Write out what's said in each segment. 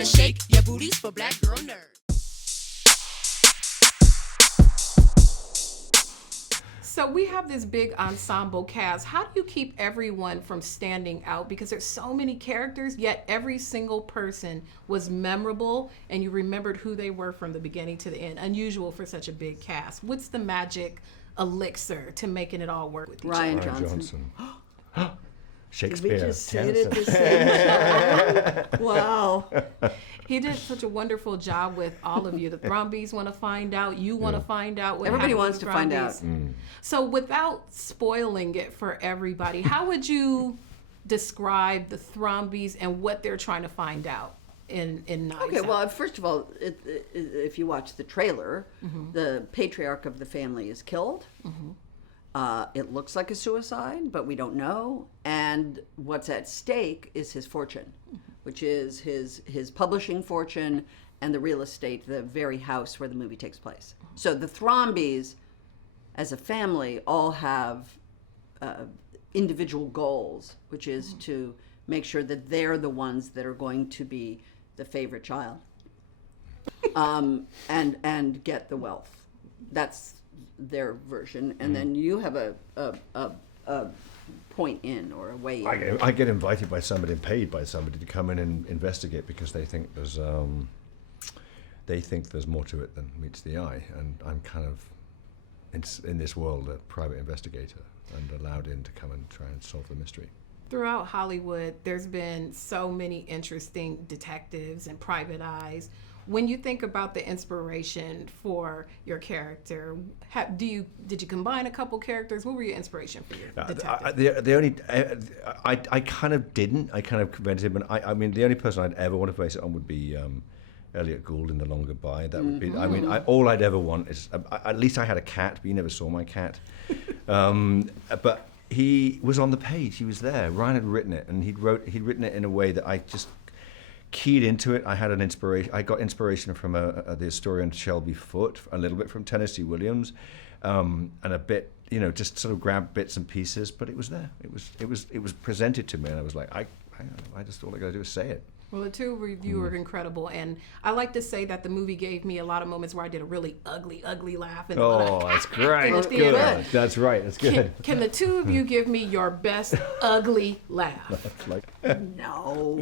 Better shake your booties for black girl nerds. So we have this big ensemble cast. How do you keep everyone from standing out? Because there's so many characters, yet every single person was memorable and you remembered who they were from the beginning to the end. Unusual for such a big cast. What's the magic elixir to making it all work with each other? Rian Johnson. Shakespeare. Did we just say it at the same time? Wow. He did such a wonderful job with all of you. The Thrombeys want to find out. You want to find out. What Everybody happened wants with to find out. Thrombeys. So without spoiling it for everybody, how would you describe the Thrombeys and what they're trying to find out in Knives Okay, Out? well, first of all, if you watch the trailer, the patriarch of the family is killed. It looks like a suicide, but we don't know. And what's at stake is his fortune, which is his publishing fortune and the real estate, the very house where the movie takes place. So the Thrombeys, as a family, all have individual goals, which is to make sure that they're the ones that are going to be the favorite child and get the wealth. That's their version, and then you have a point in or a way in. I get invited by somebody and paid by somebody to come in and investigate because they think there's more to it than meets the eye, and I'm kind of in this world a private investigator and allowed in to come and try and solve the mystery. Throughout Hollywood, there's been so many interesting detectives and private eyes. When you think about the inspiration for your character, did you combine a couple characters? What were your inspiration for your detective? I kind of didn't. I kind of invented him, and I mean, the only person I'd ever want to base it on would be Elliot Gould in The Long Goodbye. That would be. I mean, all I'd ever want is at least I had a cat, but you never saw my cat. But he was on the page. He was there. Ryan had written it, and he'd written it in a way that I just keyed into it. I had an inspiration. I got inspiration from the historian Shelby Foote, a little bit from Tennessee Williams, and a bit, just sort of grabbed bits and pieces. But it was there. It was presented to me, and I was like, I just all I got to do is say it. Well, the two of you were incredible, and I like to say that the movie gave me a lot of moments where I did a really ugly laugh. That's great. That's good. That's right. That's good. Can the two of you give me your best ugly laugh? No,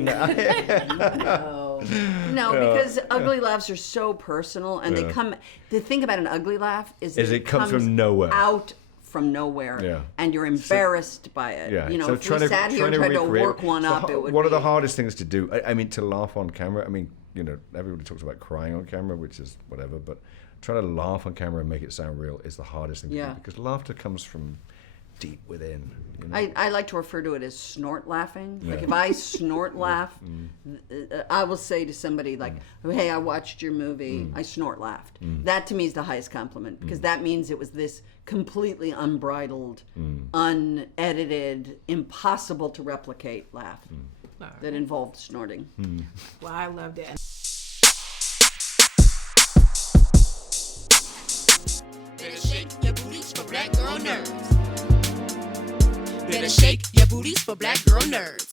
because ugly laughs are so personal, and they come. The thing about an ugly laugh is that it comes from nowhere. Out from nowhere, and you're embarrassed by it. Yeah. So if we sat here and tried to work one up, it would one of the hardest things to do. I mean, to laugh on camera. I mean, everybody talks about crying on camera, which is whatever, but trying to laugh on camera and make it sound real is the hardest thing to do, because laughter comes from deep within. I like to refer to it as snort laughing. Like if I snort laugh, I will say to somebody like, "Hey, I watched your movie. I snort laughed." That to me is the highest compliment, because that means it was this completely unbridled, unedited, impossible to replicate laugh that involved snorting. Well, I loved it. Better shake your booties for black girl nerds. Better shake your booties for black girl nerds.